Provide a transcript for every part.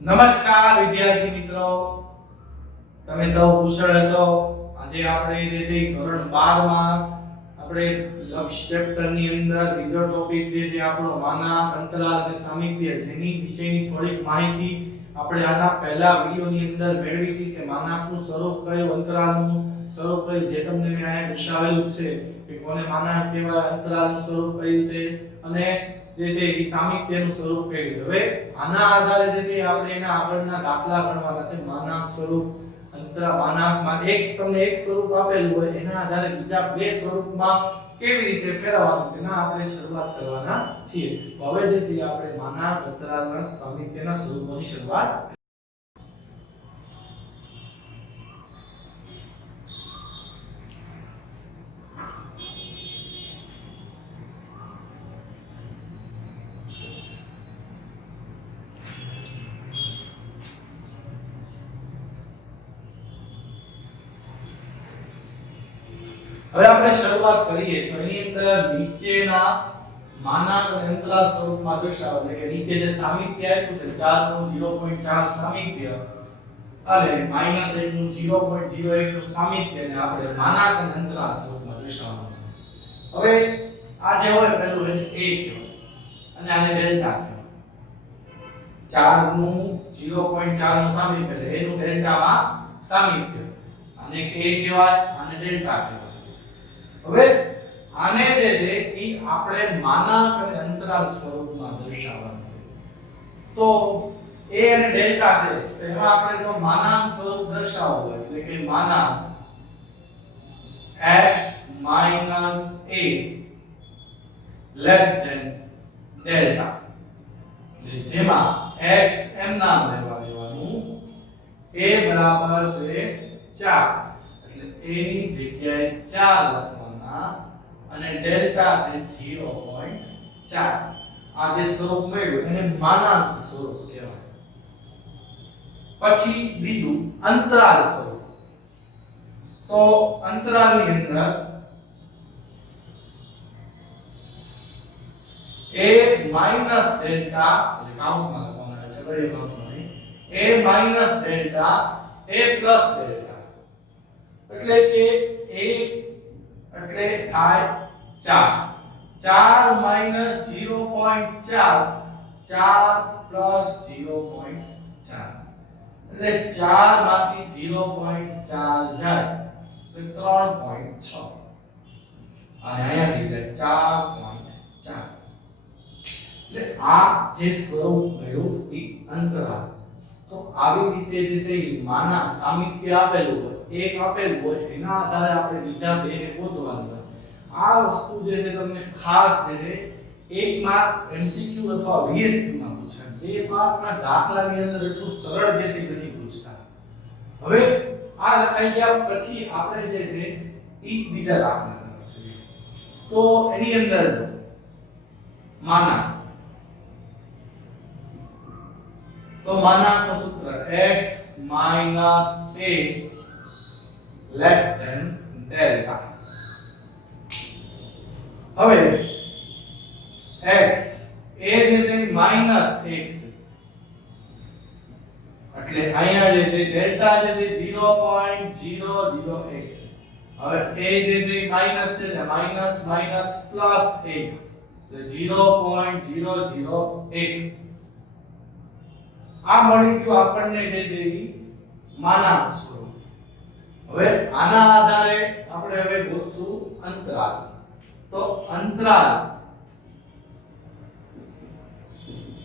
નમસ્કાર વિદ્યાર્થી મિત્રો, તમે સૌ કુશળ હશો. આજે આપણે જે છે ધોરણ 12 માં આપણે લક્ષ્ય ચેપ્ટર ની અંદર બીજો ટોપિક જે છે આપણો માનાંક, અંતરાલ અને સામિપ્ય, જેની વિશેની થોડીક માહિતી આપણે આના પહેલા વિડિયોની અંદર મેળવી હતી કે માનાંકનું સ્વરૂપ કયું, અંતરાલનું સ્વરૂપ કયું, જે તમને મેં અહીંયા દર્શાવેલું છે કે કોને માનાંક કહેવાય, અંતરાલનું સ્વરૂપ કયું છે અને જે છે એ સામિપ્યનું સ્વરૂપ કયું છે. હવે આના આધારે જે છે આપણે એના આગળના દાખલા ગણવાના છે. માનાંક સ્વરૂપ, માનાંકમાં તમને એક સ્વરૂપ આપેલું હોય, એના આધારે બીજા બે સ્વરૂપમાં કેવી રીતે ફેરવવાનું તેના આપણે શરૂઆત કરવાના છીએ. તો હવે જે છે આપણે માનાંક, અંતરાલના, સામિપ્યના સ્વરૂપોની શરૂઆત. હવે આપણે શરૂઆત કરીએ તો એની અંદર નીચેના માનાંક અને અંતરાલ સ્વરૂપમાં દર્શાવો, એટલે કે નીચે જે સામિપ્ય આપ્યું છે 4 નું 0.4 સામિપ્ય અને -1 નું 0.01 નું સામિપ્ય ને આપણે માનાંક અને અંતરાલ સ્વરૂપમાં દર્શાવવાનું છે. હવે આ જે હોય પહેલું એને a કહેવાય અને આને ડેલ્ટા કહેવાય. 4 નું 0.4 નું સામિપ્ય એટલે એનું ડેલ્ટામાં સામિપ્ય, આને a કહેવાય, આને ડેલ્ટા કહેવાય. હવે આને જે છે ઈ આપણે માનાંક અને અંતરાલ સ્વરૂપમાં દર્શાવવાનું છે. તો a અને ડેલ્ટા છે તો એમાં આપણે જો માનાંક સ્વરૂપ દર્શાવવું હોય એટલે કે માનાંક x - a less than delta, એટલે જેમાં x એમ નામ લેવા દેવાનું, a બરાબર છે 4 એટલે a ની જગ્યાએ 4 લખવાના અને ડેલ્ટા છે 0.4. આ જે સ્વરૂપ મળ્યું એને માનાંક સ્વરૂપ કહેવાય. પછી બીજું અંતરાલ સ્વરૂપ. તો અંતરાલની અંદર a માઈનસ ડેલ્ટા એટલે કૌંસમાં લખવાના છે, છગડીયા કૌંસમાં નહીં, a minus delta a plus delta, એટલે કે a એટલે થાય 4, 4 માઈનસ 0.4, 4 પ્લસ 0.4, એટલે 4 માંથી 0.4 જાય એટલે 3.6 અને અહીંયાથી જાય 4.4. એટલે આ જે સ્વરૂપ મળ્યું એ અંતરાલ. તો આવી રીતે જે છે માનાંક સામિપ્ય આપેલું હોય, એક આપેલું હોય, એના આધારે આપણે બીજા બેને ગોતવાનું હોય. આ વસ્તુ જે છે તમને ખાસ છે 1 માર્ક MCQ અથવા VSQ માં પૂછાય. 2 માર્કના દાખલાની અંદર એટલું સરળ જે છે નથી પૂછતા. હવે આ લખાઈ ગયા પછી આપણે જે છે ઈ બીજા દાખલા તરફ જઈએ. તો એની અંદર માનાંક, તો માનાંકનું સૂત્ર x - a less than delta. હવે x a જે છે -1 છે એટલે અહીંયા જે છે ડેલ્ટા જે છે 0.001 છે. હવે a જે છે માઈનસ છે એટલે માઈનસ માઈનસ પ્લસ 1 એટલે 0.001. આ મળી ગયું આપણને જે છે ઈ માનાંક સ્વરૂપ. હવે આના આધારે આપણે હવે ગોતશું અંતરાલ. તો અંતરાલ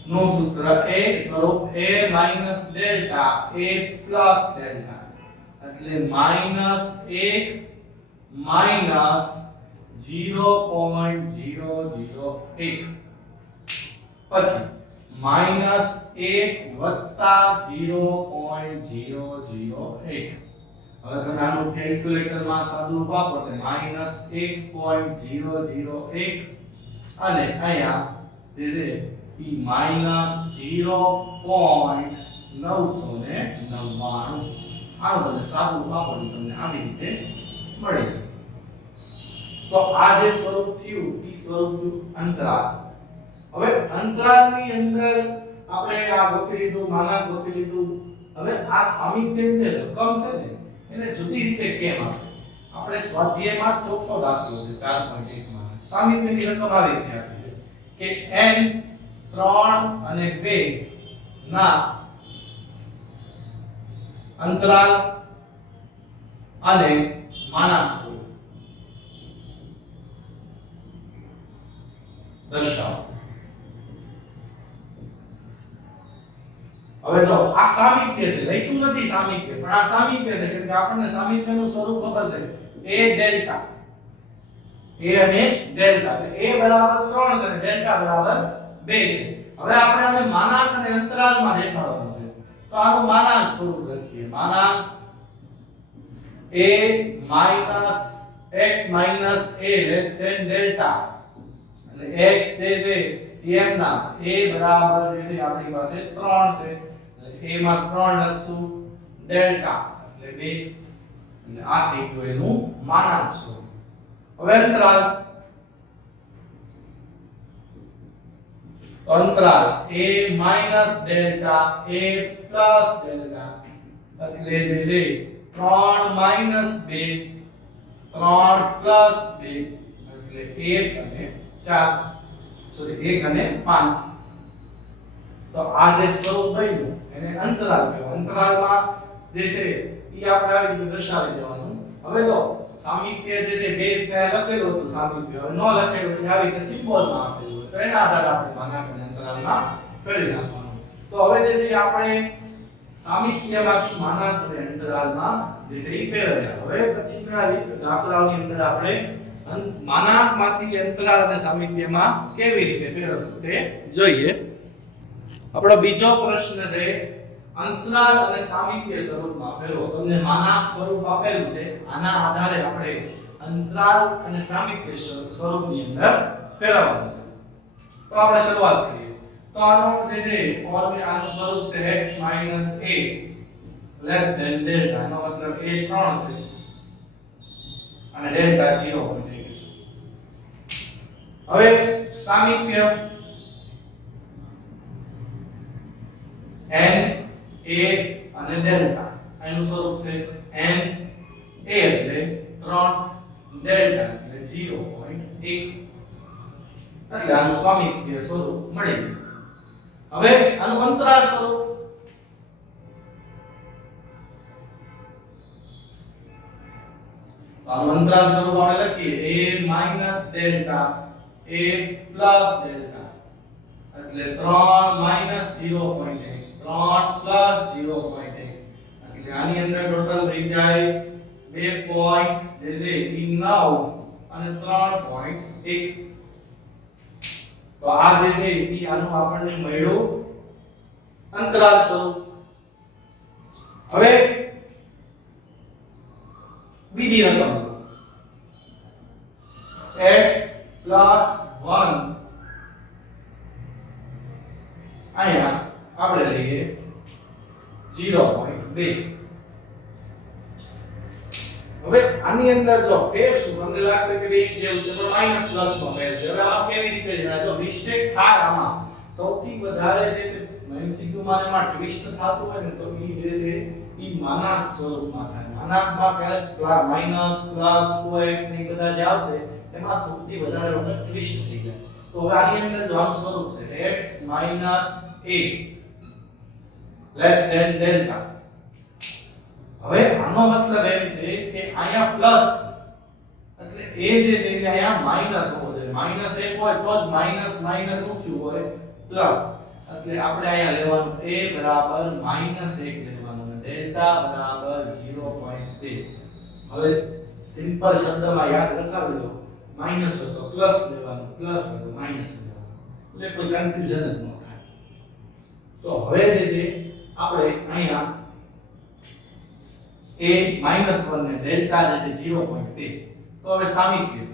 નું સૂત્ર સ્વરૂપ a minus delta a plus delta, એટલે -1 માઈનસ 0.001 પછી -1 વત્તા 0.001. હવે તમે આનું કેલ્ક્યુલેટરમાં સાદું વાપરો તો -1.001 અને અહીંયા જે છે ઈ -0.999. આ બધું સાદું વાપરી તમને આવી રીતે મળે. તો આ જે સ્વરૂપ થયું ઈ સ્વરૂપ અંતરાલ. હવે અંતરાલની અંદર આપણે આ ગોતી લીધું, માનાંક ગોતી લીધું. હવે આ સામીપ્ય છે રકમ છે ને એને જુદી રીતે કેમ આપે? આપણે સ્વાધ્યાયમાં ચોખ્ખો દાખલો છે 4.1 માં સામીપ્યની રકમ આવી રીતે આપી છે કે n 3 અને 2 ના અંતરાલ અને માનાંક સ્વરૂપ દર્શાવો. હવે જો આ સામીપ્ય છે, લખ્યું નથી સામીપ્ય, પણ આ સામીપ્ય છે કેમ કે આપણને સામીપ્યનું સ્વરૂપ ખબર છે a ડેલ્ટા, a અને ડેલ્ટા, એટલે a બરાબર 3 છે અને ડેલ્ટા બરાબર 2 છે. હવે આપણે આને માનાંક અને અંતરાલમાં દેખાડવાનું છે, તો આનું માનાંક સ્વરૂપ લખીએ. માનાંક a x a less than delta, એટલે x જે છે એમ ના a બરાબર જે છે આપણી પાસે 3 છે, એટલે a માં 3 લખશું, ડેલ્ટા એટલે 2, એટલે આ થઈ ગયું એનું માનાંક સ્વરૂપ. હવે અંતરાલ a minus delta a plus delta, એટલે જે છે 3 minus 2 3 plus 2 એટલે 1 અને 4, સોરી 1 અને 5. તો આ જે સ્વરૂપ બન્યું એને અંતરાલ કહેવાય. અંતરાલમાં જે છે ઈ આપણે આવી રીતે દર્શાવી દેવાનું. હવે તો સામીપ્ય જે છે બે રીતે લખેલું હતું સામીપ્ય, હવે ન લખેલું એટલે આવી રીતે સિમ્બોલમાં આપેલું હોય તો એના આધારે આપણે માનાંક અને અંતરાલમાં કરી નાખવાનું. તો હવે જે છે આપણે સામીપ્યમાંથી માનાંક અને અંતરાલમાં જે છે ઈ ફેરવ્યા. હવે પછીના દાખલાઓની અંદર આપણે માનાંકમાંથી અંતરાલ અને સામીપ્યમાં કેવી રીતે ફેરવશું તે જોઈએ. આપણો બીજો પ્રશ્ન છે અંતરાલ અને સામીપ્ય સ્વરૂપમાં ફેરવો. તમને માનાંક સ્વરૂપ આપેલું છે, આના આધારે આપણે અંતરાલ અને સામીપ્ય સ્વરૂપની અંદર ફેરવવાનું છે. તો આપણે શરૂઆત કરીએ. તો આનો જે છે આનું સ્વરૂપ છે x - a less than delta, એનો મતલબ a 3 છે અને ડેલ્ટા 0.1. હવે સામીપ્ય n a અને ડેલ્ટા, એનું સ્વરૂપ છે n a એટલે 3, ડેલ્ટા એટલે 0.1, એટલે આનું સામીપ્ય સ્વરૂપ મળી ગયું. હવે આનું અંતરાલ સ્વરૂપ આનું અંતરાલ સ્વરૂપ આપણે લખીએ a minus delta a plus delta, એટલે 3 minus 0.1 3 plus 0.1, એટલે આની અંદર ટોટલ થઈ જાય 2 પોઈન્ટ જે છે ઈ 9 અને 3.1. તો આ જે છે ઈ આનું આપણને મળ્યું અંતરાલ સ્વરૂપ. હવે બીજી રકમ x plus 1, અહીંયા આપણે લઈએ 0.2. હવે આની અંદર જો ફેર શું તમને લાગશે કે બે જેવું છે તો માઈનસ પ્લસ નો ફેર છે. હવે આ કેવી રીતે જણાય? જો મિસ્ટેક થાય આમાં સૌથી વધારે જે છે MCQ માં એમાં ટ્વિસ્ટ થતું હોય ને તો ઈ જે છે ઈ માનાંક સ્વરૂપમાં થાય. માનાંકમાં ક્યારેક માઈનસ પ્લસ 2x ને બધા જે આવશે એમાં સૌથી વધારે વખત ટ્વિસ્ટ થઈ જાય. તો હવે આની અંદર જો આનું સ્વરૂપ છે x minus a less than delta. હવે આનો મતલબ એમ છે કે અહીંયા પ્લસ એટલે a જે છે એ અહીંયા માઈનસ હોવો જોઈએ. માઈનસ 1 હોય તો જ માઈનસ માઈનસ શું થયું હોય પ્લસ, એટલે આપણે અહીંયા લેવાનું a બરાબર -1 લેવાનું અને ડેલ્ટા બરાબર 0.2. હવે સિમ્પલ શબ્દમાં યાદ રખાવી લો, માઈનસ હોય તો પ્લસ લેવાનું, પ્લસ હોય તો માઈનસ લેવાનું, એટલે કોઈ કન્ફ્યુઝન જ ન થાય. તો હવે જે છે આપણે અહીંયા a -1 ને ડેલ્ટા જે છે 0.2. તો હવે સામીપ્ય,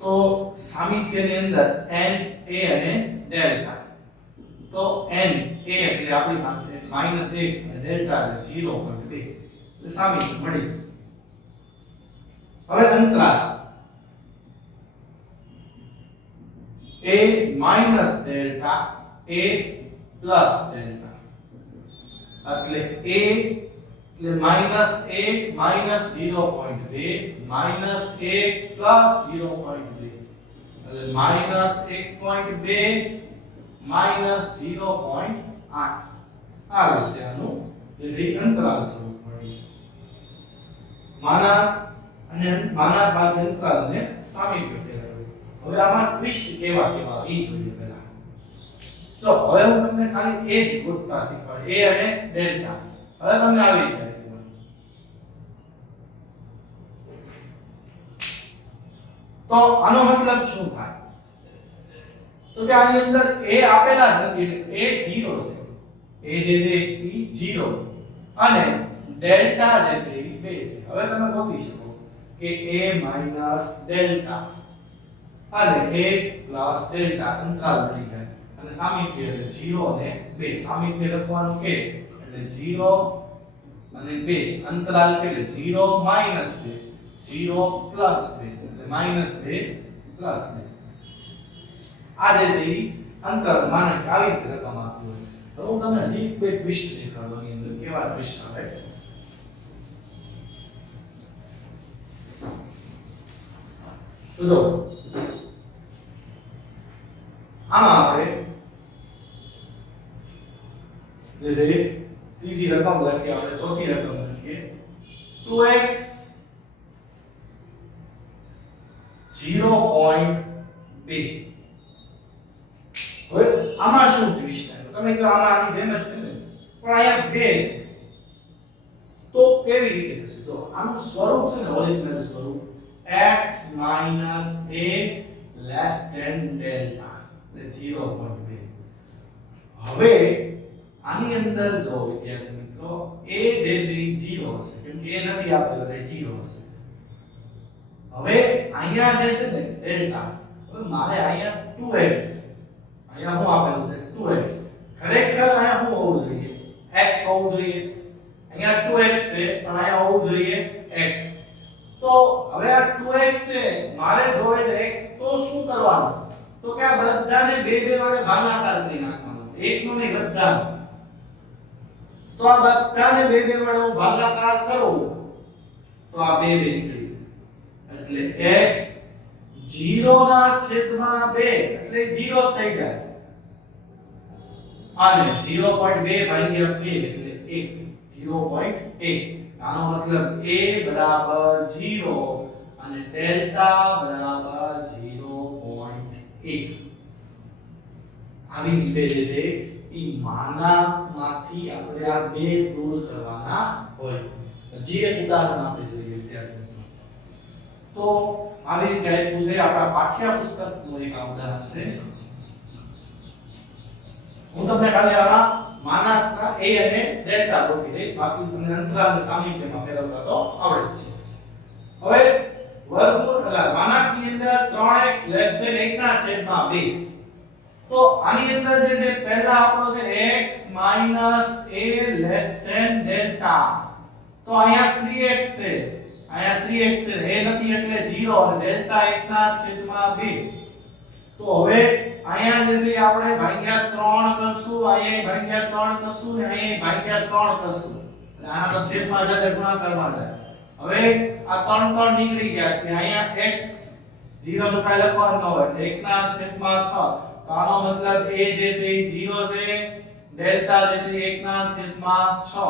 તો સામીપ્યની અંદર n a અને ડેલ્ટા, તો n a એટલે આપણી પાસે -1 અને ડેલ્ટા છે 0.2, એટલે સામીપ્ય મળી. હવે અંતરાલ a minus delta a plus delta એટલે a એટલે minus 1 minus 0.2 minus 1 plus 0.2 એટલે minus 1.2 minus 0.8 આ રીતે આનું જે અંતરાલ સ્વરૂપ મળી માના બાદ અંતરાલને સામીપ્ય ફેરવ્યું. હવે આમાં ટ્વિસ્ટ કેવા કેવા એ જોઈએ પહેલા. તો હવે હું તમને ખાલી એ જ ગોતતા શીખવાડ a અને ડેલ્ટા. હવે તમને આવી રીતે તો આનો મતલબ શું થાય? તો કે આની અંદર a આપેલા જ નથી એટલે a 0 છે. a જે છે એ 0 અને ડેલ્ટા જે છે એ 2 છે. હવે તમે ગોતી શકો કે a માઈનસ ડેલ્ટા અને a પ્લસ ડેલ્ટા અંતરાલ મળી જાય અને સામીપ્ય એટલે 0 અને 2. સામીપ્ય લખવાનું કે એટલે 0 અને 2 અંતરાલ એટલે 0 માઈનસ 2 0 પ્લસ 2 એટલે માઈનસ 2 પ્લસ 2. આ જે છે એ અંતરાલ માને આવી રીતે રકમ આપી હોય. તો હું તમને હજી કોઈ ટ્વિસ્ટ દેખાડવાની અંદર કેવા ટ્વિસ્ટ આવે. તો જો આમાં આપણે જે છે ત્રીજી રકમ લખીએ, આપણે ચોથી રકમ લખીએ 2x 0.2. હવે આમાં શું ટ્વિસ્ટ છે? તમે કહો આમાં આની જેમ જ છે ને, પણ અહીંયા 2 છે. તો કેવી રીતે થશે? જો આનું સ્વરૂપ છે ને ઓરિજિનલ સ્વરૂપ x minus a less than delta એટલે 0.2. હવે આની અંદર જો વિદ્યાર્થી મિત્રો a જે છે એ 0 હશે કેમ કે a નથી આપેલો એટલે 0 હશે. હવે અહીંયા જે છે ને ડેલ્ટા, હવે મારે અહીંયા 2x અહીંયા શું આપેલું છે 2x, ખરેખર અહીંયા શું હોવું જોઈએ x હોવું જોઈએ. અહીંયા 2x છે પણ અહીંયા હોવું જોઈએ x. તો હવે આ 2x છે મારે જોવે છે x, તો શું કરવાનું? તો કે આ બધાને 2 2 વડે ભાગાકાર કરી નાખવાનો, એકનો નહીં બધાનો. તો આ બધાને 2 2 વડે હું ભાગાકાર કરું તો આ 2 2 નીકળી જાય એટલે x 0 ના છેદમાં 2 એટલે 0 થઈ જાય અને 0.2 ભાગ્યા 2 એટલે 1 0.1. આનો મતલબ a બરાબર 0 અને ડેલ્ટા બરાબર 0.1. આવી રીતે જે છે ઈ માનામાંથી આપણે આ બે દૂર કરવાના હોય. જે એક ઉદાહરણ આપણે જોઈએ વિદ્યાર્થી મિત્રો. તો આવી રીતે આપ્યું છે આપણા પાઠ્યપુસ્તકનું એક ઉદાહરણ છે. હું તમને ખાલી આમાં માનાંકના a અને ડેલ્ટા ગોતી દઈશ, બાકી તમને અંતરાલ અને સામીપ્યમાં ફેરવતા તો આવડે જ છે. હવે વર્ગમૂળ માનાંકની અંદર 3x 1 ના છેદમાં 2. તો આની અંદર જે છે પહેલા આપણો છે x a delta. તો અહીંયા 3x છે, અહીંયા 3x છે, a નથી એટલે 0 અને ડેલ્ટા 1 ના છેદમાં 2. તો હવે અહીંયા જે છે આપણે ભાગ્યા 3 કરશું, અહીંયા ભાગ્યા 3 કરશું ને અહીંયા ભાગ્યા 3 કરશું. એટલે આના તો છેદમાં જાય ગુણાકારમાં જાય. હવે આ 3 3 નીકળી ગયા કે અહીંયા x 0 નું કાઈ લખવાનું ન હોય એટલે 1 ના છેદમાં 6. તો આનો મતલબ a જે છે એ 0 છે, ડેલ્ટા જે છે 1 ના છેદમાં 6.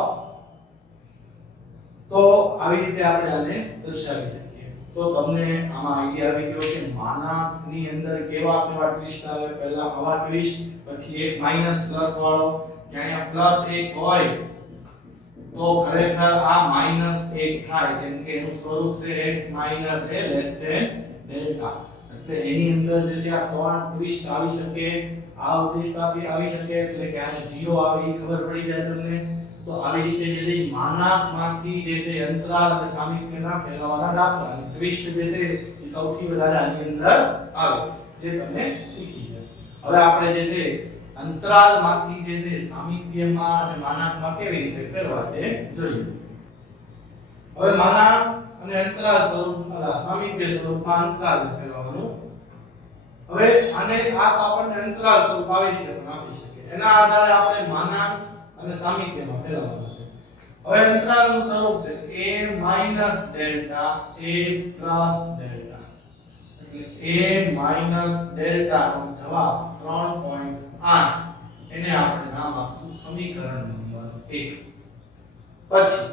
તો આવી રીતે આપણે આને દર્શાવી શકીએ. તો તમને આમાં આઈડિયા આવી ગયો કે માનાંકની અંદર કેવા કેવા ટ્વિસ્ટ આવે. પહેલા આવા ટ્વિસ્ટ, પછી એક માઈનસ પ્લસ વાળો, કે અહીંયા પ્લસ 1 હોય તો ખરેખર આ માઈનસ 1 થાય કેમ કે એનું સ્વરૂપ છે x a less than delta. એટલે એની અંદર જે છે આ ત્રણ ટ્વિસ્ટ આવી શકે, આ ટ્વિસ્ટ આવી શકે એટલે કે આને 0 આવી ખબર પડી જાય તમને. તો આવી રીતે જે છે માનાંકમાંથી જે છે અંતરાલ અને સામીપ્યના ફેરવવાના દાખલા અને ટ્વિસ્ટ જે છે એ સૌથી વધારે આની અંદર આવે જે તમે શીખી ગયા. હવે આપણે જે છે અંતરાલમાંથી જે છે સામીપ્યમાં અને માનાંકમાં કેવી રીતે ફેરવા તે જોઈએ. હવે માનાંક અને અંતરાલ સ્વરૂપ સામીપ્ય સ્વરૂપમાં અંતરાલ ફેરવવાનું. હવે આને આ તો આપણને અંતરાલ સ્વરૂપ આવી રીતે પણ આપી શકીએ. એના આધારે આપણે માનાંક અને સામીપ્યમાં ફેરવવાનું છે. હવે અંતરાલનું સ્વરૂપ છે a delta a plus delta. એટલે a ડેલ્ટા નો જવાબ 3.8. એને આપણે નામ આપશું સમીકરણ નંબર 1. પછી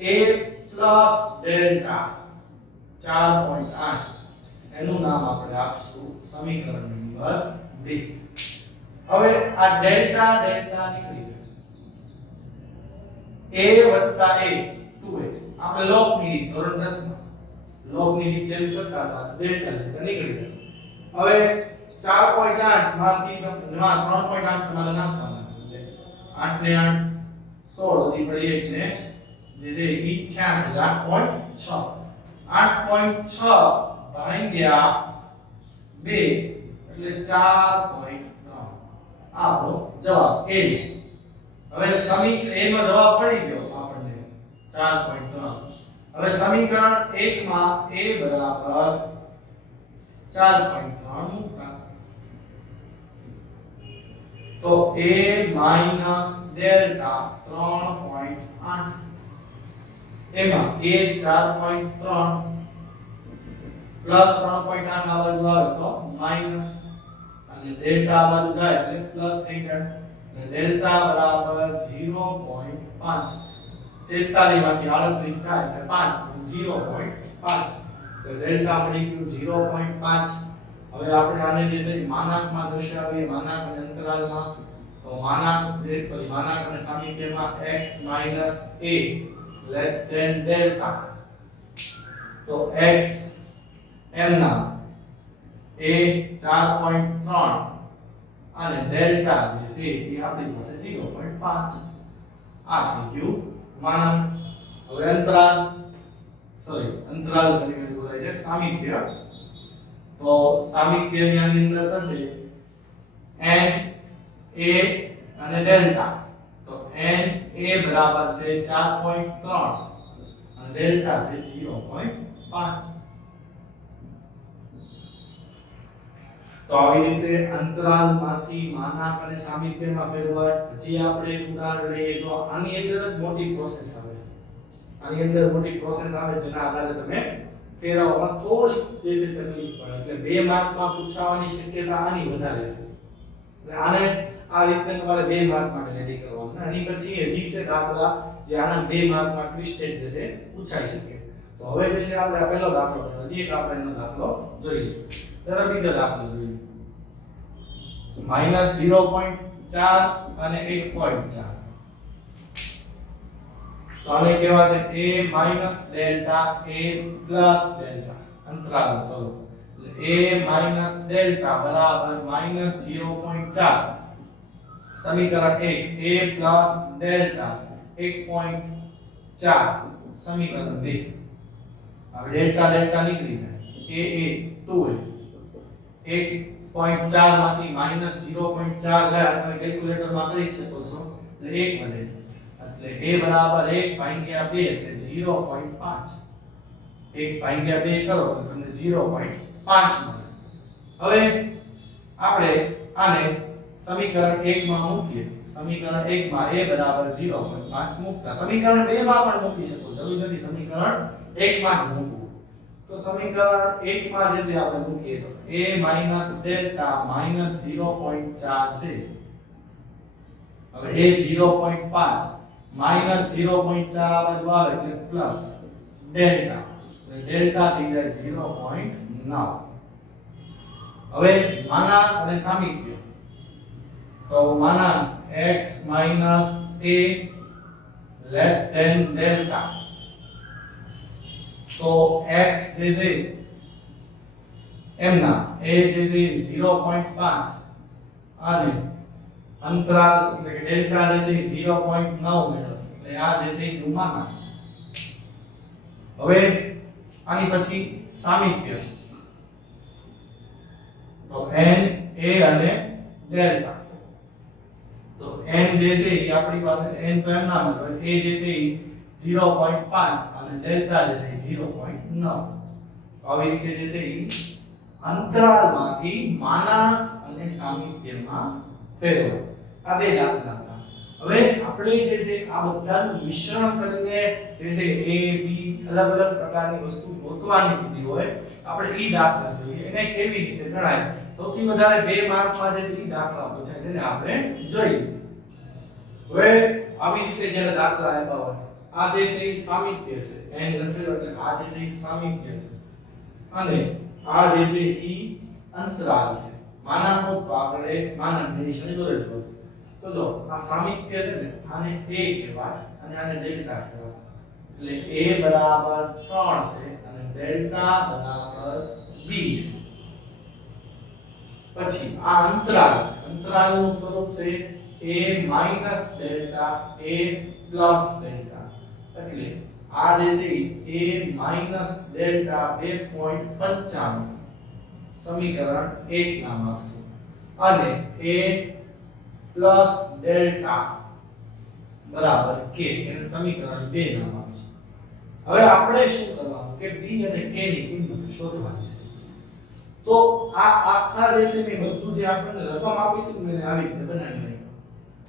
a પ્લસ ડેલ્ટા 4.8. એનું નામ આપણે આપશું સમીકરણ નંબર 2. હવે આ ડેલ્ટા નીકળી ગયો. a a 2a. આપણે લોગની ધોરણ 10 માં લોગની રીત જેમ કરતા હતા ડેલ્ટા નીકળી ગયો. હવે 4.8 માંથી 3.8 તમારે નાખવાના છે. 8 ને 8 16 વધી પડી 1 ને જે છે 86 8.6 ભાગ્યા 2 એટલે 4.3. આપણો જવાબ a. હવે સમીકરણ a નો જવાબ પડી ગયો આપણને 4.3. હવે સમીકરણ 1 માં a બરાબર 4.3 મૂકતા તો a માઈનસ ડેલ્ટા 3.8. એમાં a 4.3 પ્લસ 3.8 આ બાજુ આવે તો માઈનસ અને ડેલ્ટા આ બાજુ જાય એટલે પ્લસ થઈ જાય. એટલે ડેલ્ટા બરાબર 0.5. 43 માંથી 38 જાય એટલે 5 0.5. તો ડેલ્ટા મળી ગયું 0.5. હવે આપણે આને જે છે માનાંકમાં દર્શાવીએ માનાંક અને અંતરાલમાં. તો માનાંક અને સામીપ્યમાં x - a less than delta. તો x એમના a 4.3 અને ડેલ્ટા જે છે એ આપણી પાસે 0.5. આ થઈ ગયું માનાંક. હવે અંતરાલ તરીકે બોલાય છે સામીપ્ય. તો સામીપ્યની અંદર થશે n a અને ડેલ્ટા. તો n a બરાબર છે 4.3 અને ડેલ્ટા છે 0.5. તો આવી રીતે અંતરાલમાંથી માનાંક અને સામીપ્યમાં ફેરવાય. હજી આપણે એક ઉદાહરણ લઈએ. જો આની અંદર જ મોટી પ્રોસેસ આવે છે. આની અંદર મોટી પ્રોસેસ આવે જેના આધારે તમે ફેરવવામાં થોડી જે છે તકલીફ પડે. એટલે 2 માર્કમાં પૂછાવાની શક્યતા આની વધારે છે. એટલે આને આ રીતે તમારે 2 માર્ક માટે રેડી કરવાનું. આની પછી હજી છે દાખલા જે આના 2 માર્કમાં ટ્વિસ્ટેડ જે છે પૂછાઈ શકે. તો હવે જે છે આપણે આ પહેલો દાખલો હજી એક આપણે એનો દાખલો જોઈએ. ત્યારે બીજો દાખલો જોઈએ. -0.4 અને 1.4. તો આને કેવા છે a delta a plus delta. અંતરાલનું સ્વરૂપ. એટલે a ડેલ્ટા બરાબર -0.4. સમીકરણ 1 a પ્લસ ડેલ્ટા 1.4. સમીકરણ 2. હવે ડેલ્ટા નીકળી જાય. a 2a 1.4 માંથી -0.4 ગયા તમે કેલ્ક્યુલેટરમાં કરી શકો છો. એટલે 1 વધે. એટલે a બરાબર 1 ભાગ્યા 2 એટલે 0.5. 1 ભાગ્યા 2 કરો તો તમને 0.5 મળે. હવે આપણે આને સમીકરણ 1 માં મૂકીએ. સમીકરણ 1 માં a બરાબર 0.5 મૂકતા સમીકરણ 2 માં પણ મૂકી શકો. જરૂર નથી સમીકરણ 1 માં જ મૂકવું. તો સમીકરણ 1 માં જે છે આપણે મૂકીએ તો a ડેલ્ટા -0.4 છે. હવે a 0.5 -0.4 આ બાજુ આવે એટલે પ્લસ ડેલ્ટા. એટલે ડેલ્ટા થઈ જાય 0.9. હવે માનાંક અને સામીપ્ય. તો માનાંક x - a less than delta. તો x જે છે એમના a જે છે 0.5 અને અંતરાલ એટલે કે ડેલ્ટા જે છે 0.9 મેળવશે. એટલે આ જે થઈ ગયું માનાંક. હવે આની પછી સામીપ્ય. તો n a અને ડેલ્ટા. તો n જે છે એ આપણી પાસે n તો એમના જ હોય. a જે છે એ 0.5 અને ડેલ્ટા જે છે 0.9. આવી રીતે જે છે એ અંતરાલમાંથી માનાંક અને સામિપ્યમાં ફેરવો. આ બે દાખલા હતા. હવે આપણે જે છે આ બધાનું મિશ્રણ કરીને જે છે a b અલગ અલગ પ્રકારની વસ્તુ ગોતવાની કીધી હોય આપણે ઈ દાખલા જોઈએ. એને કેવી રીતે ગણાય? સૌથી વધારે 2 માર્કમાં જે છે ઈ દાખલા પૂછાય છે ને આપણે જોઈએ. હવે આવી રીતે જ્યારે દાખલા આપ્યા હોય આ જે છે ઈ સામિપ્ય છે n લખેલો એટલે આ જે છે ઈ સામિપ્ય છે અને આ જે છે ઈ અંતરાલ છે. માનાંક તો આપણે માનાંક નિશાની દોરેલો. તો જો આ સામિપ્ય છે ને આને a કહેવાય અને આને ડેલ્ટા કહેવાય. એટલે a બરાબર 3 છે અને ડેલ્ટા બરાબર 2 છે. પછી આ અંતરાલ છે. અંતરાલનું સ્વરૂપ છે a minus delta a plus delta. એટલે આ જે છે a માઈનસ ડેલ્ટા 2.95 સમીકરણ 1 નામ આપશું અને a પ્લસ ડેલ્ટા બરાબર k એને સમીકરણ 2 નામ આપશું. હવે આપણે શું કરવાનું કે b અને k ની કિંમત શોધવાની છે. તો આ આખા જે છે મેં બધું જે આપણને રકમ આપી હતી મેં આવી રીતે બનાવી નાખ્યું.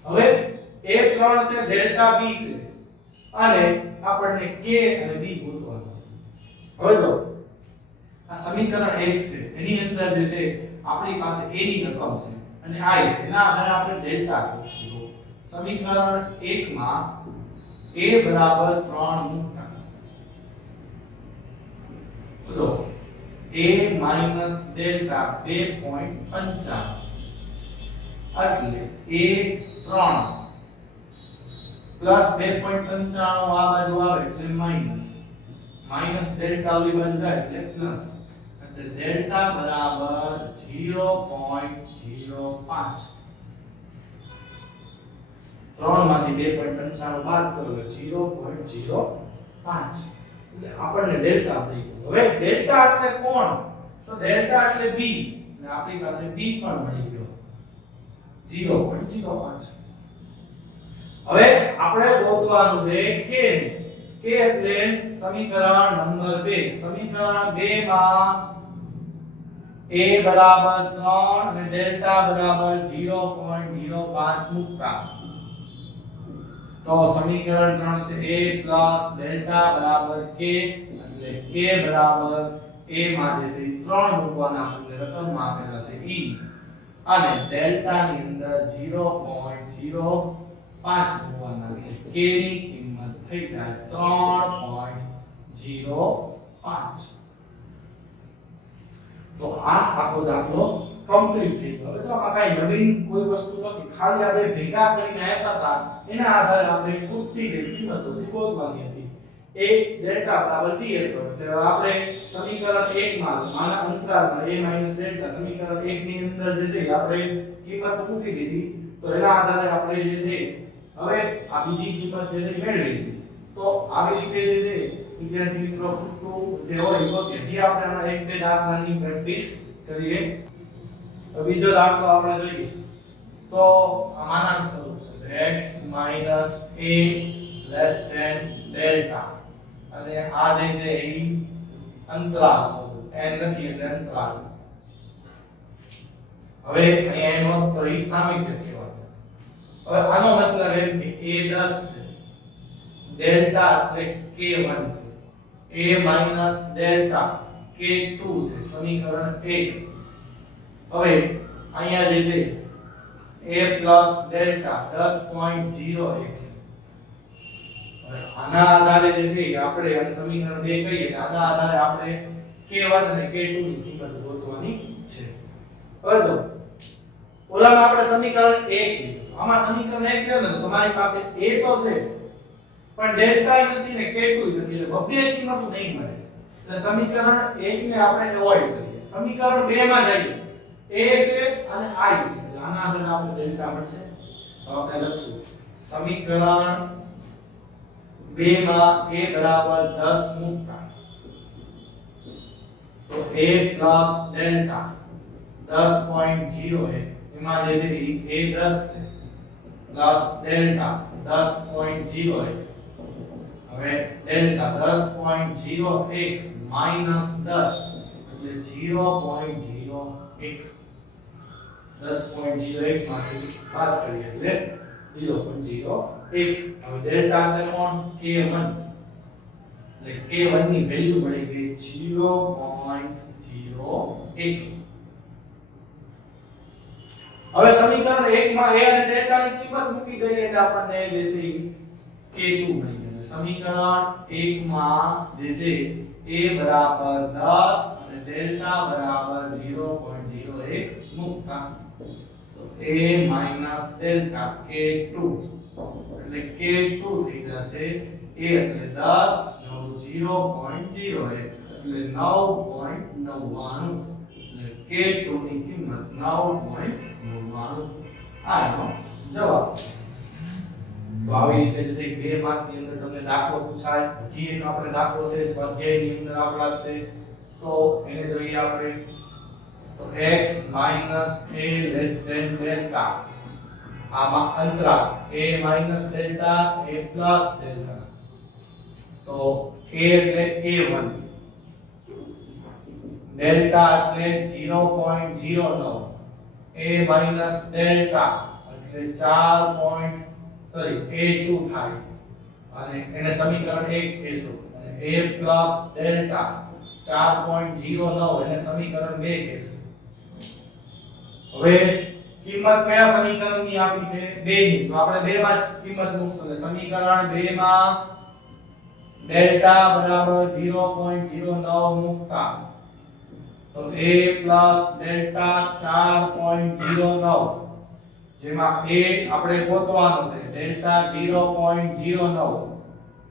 હવે a3 છે ડેલ્ટા b છે અને આપણને k અને b ગોતવાનું છે. હવે જો આ સમીકરણ 1 છે એની અંદર જે છે આપણી પાસે a ની રકમ છે અને i છે એના આધારે આપણે ડેલ્ટા ગોતીશું. સમીકરણ 1 માં a બરાબર 3 મૂકતા તો a માઈનસ ડેલ્ટા 2.95 એટલે a3 પ્લસ 2.95 આ બાજુ આવે એટલે માઈનસ ડેલ્ટા ઓલી બાજુ જાય એટલે પ્લસ એટલે ડેલ્ટા બરાબર 0.05 3 માંથી 2.95 બાદ કરો એટલે 0.05 એટલે આપણને ડેલ્ટા મળી ગયો. હવે ડેલ્ટા એટલે કોણ? તો ડેલ્ટા એટલે b અને આપણી પાસે b પણ મળી ગયો 0.05. હવે આપણે ગોતવાનું છે k ને. k એટલે સમીકરણ નંબર 2. સમીકરણ 2 માં a બરાબર 3 અને ડેલ્ટા બરાબર 0.05 મૂકતા તો સમીકરણ 3 છે a પ્લસ ડેલ્ટા બરાબર k એટલે k બરાબર a માં જે છે 3 મૂકવાના આપણે રકમમાં આપેલા છે e અને ડેલ્ટા ની અંદર 0.05 મૂકવાના એટલે k ની કિંમત થઈ જાય 3.05. તો આ આખો દાખલો કમ્પ્લીટ થઈ ગયો. હવે જો આ કાઈ નવીન કોઈ વસ્તુ નથી, ખાલી આપણે ભેગા કરીને આપ્યા હતા એના આધારે આપણે ખૂટતી જે કિંમત હતી ગોતવાની હતી. a ડેલ્ટા બરાબર t હતો એટલે આપણે સમીકરણ 1 માં માના અંતરાલમાં a ડેલ્ટા સમીકરણ 1 ની અંદર જે છે આપણે કિંમત મૂકી દીધી તો એના આધારે આપણે જે છે હવે આ બીજી કિંમત જે છે મેળવી લીધી. તો આવી રીતે જે છે વિદ્યાર્થી મિત્રો ખૂટતું જે હોય તો કે જે આપણે આના એક બે દાખલાની પ્રેક્ટિસ કરીએ. તો બીજો દાખલો આપણે જોઈએ તો આ માનાંક સ્વરૂપ છે x - a ડેલ્ટા અને આ જે છે એ અંતરાલ સ્વરૂપ n નથી એટલે અંતરાલ. હવે અહીંયા એનો તો ઈ સામિપ્ય કહેવાય. હવે આનો મતલબ એમ કે a 10 છે ડેલ્ટા એટલે k1 છે a ડેલ્ટા k2 છે સમીકરણ 1. હવે અહીંયા જે છે a પ્લસ ડેલ્ટા 10.0x આના આધારે જે છે આપણે આ સમીકરણ 2 કહીએ આના આધારે આપણે k1 અને k2 ની કિંમત ગોતવાની છે. હવે જો ઓલામાં આપણે સમીકરણ 1 લીધું, આમાં સમીકરણ 1 લ્યો ને તો તમારી પાસે a તો છે પણ ડેલ્ટા નથી ને k2 નથી એટલે બબ્બે કિંમત નહીં મળે. એટલે સમીકરણ 1 ને આપણે એવોઇડ કરીએ. સમીકરણ 2 માં જઈએ a છે અને i છે એટલે આના આધારે આપણે ડેલ્ટા મળશે. તો આપણે લખશું સમીકરણ 2 માં a બરાબર 10 મૂકતા તો a પ્લસ ડેલ્ટા 10.01 એમાં જે છે એ a 10 છે પ્લસ ડેલ્ટા 10.01 હવે ડેલ્ટા 10.01 માઈનસ 10 એટલે એટલે 0.01 10.01 માંથી બાદ કરીએ એટલે 0.01 હવે ડેલ્ટા એટલે કોણ k1 એટલે k1 ની વેલ્યુ મળી ગઈ 0.01 હવે સમીકરણ 1 માં a અને ડેલ્ટા ની કિંમત મૂકી દઈએ એટલે આપણને જે છે k2 મળી ગયું સમીકરણ 1 માં જે છે a બરાબર 10 અને ડેલ્ટા બરાબર 0.01 મૂકતા તો a માઈનસ ડેલ્ટા k2 એટલે k2 થઈ જશે a એટલે 10 0.01 એટલે 9.99 એટલે k2 ની કિંમત 9.99 આ એનો જવાબ તો આવી રીતે જે છે બે માર્ક ની અંદર તમને દાખલો પૂછાય પછી એક આપણે દાખલો છે સ્વાધ્યાય ની અંદર આપણા તે તો એને જોઈએ આપણે તો x - a less than delta આમાં અંતરાલ a minus delta a plus delta તો a એટલે a1 delta એટલે 0.09 a minus delta એટલે 4. a2 થાય અને એને સમીકરણ 1 કહેશું અને a plus delta 4.09 એને સમીકરણ 2 કહેશું હવે કિંમત કયા સમીકરણની આપી છે 2 ની તો આપણે 2 માં કિંમત મૂકશું એટલે સમીકરણ 2 માં ડેલ્ટા બરાબર 0.09 મૂકતા તો a plus ડેલ્ટા 4.09 જેમાં a આપણે ગોતવાનો છે ડેલ્ટા 0.09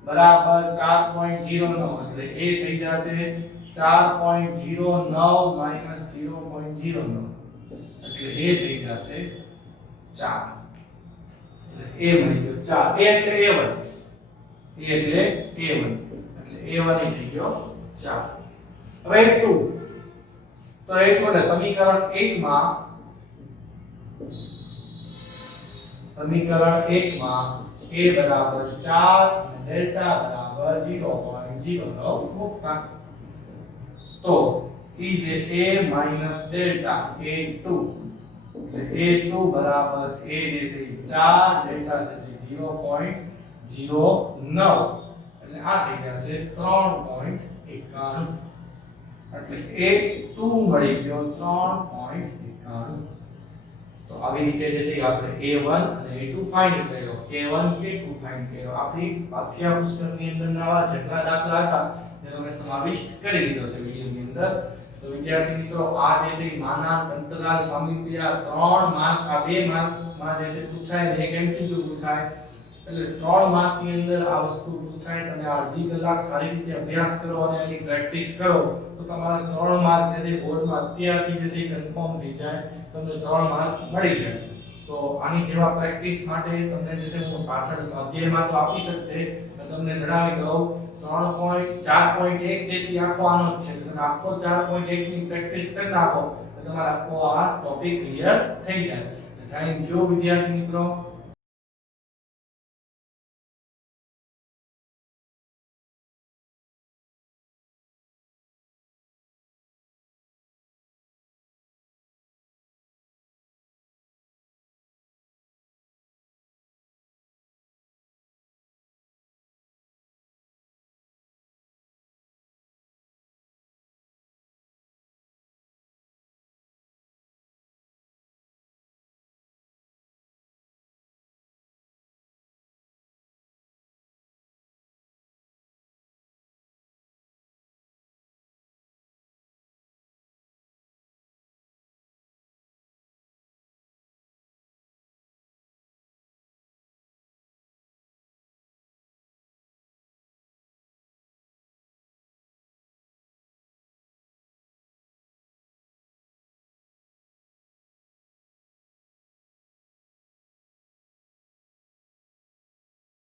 બરાબર 4.09 એટલે a થઈ જશે 4.09 minus 0.09 એટલે a થઈ જશે 4 એટલે a મળી ગયો 4 a એટલે a1 એટલે a1 થઈ ગયો 4 હવે a2 તો a2 એટલે સમીકરણ 1 માં a બરાબર 4 અને ડેલ્ટા બરાબર 0.09 મૂકતા તો ઈ જે a minus ડેલ્ટા a2 એટલે a2 બરાબર a જે છે 4 ડેલ્ટા છે 0.09 એટલે આ થઈ જશે 3.91 એટલે a2 મળી ગયો 3.91 તો આવી રીતે જે છે આપણે a1 અને a2 ફાઇન્ડ કર્યો k1 k2 ફાઇન્ડ કર્યો આપણી પાઠ્યપુસ્તકની અંદર નવા જેટલા દાખલા હતા તે તમે સમાવિષ્ટ કરી લીધો છે વિડિયોની અંદર તો વિદ્યાર્થી મિત્રો આ જે છે માનાંક અંતરાલ સામીપ્ય 3 માર્ક આ 2 માર્કમાં જે છે પૂછાય અને એક એમસીક્યુ પૂછાય એટલે 3 માર્કની અંદર આ વસ્તુ પૂછાય તમે અડધી કલાક સારી રીતે અભ્યાસ કરો અને એની પ્રેક્ટિસ કરો તો તમારા 3 માર્ક જે છે બોર્ડમાં અત્યારથી જે છે કન્ફર્મ થઈ જાય તમને 3 માર્ક મળી જાય તો આની જેવા પ્રેક્ટિસ માટે તમને જે છે હું પાછળ સ્વાધ્યાયમાં તો આપી શકતે તમને જણાવી દઉં 4.1 જે છે આખો આનો જ છે તમે આખો 4.1 ની પ્રેક્ટિસ કરી નાખો તો તમારો આખો આ ટોપિક ક્લિયર થઈ જાય થેન્ક યુ વિદ્યાર્થી મિત્રો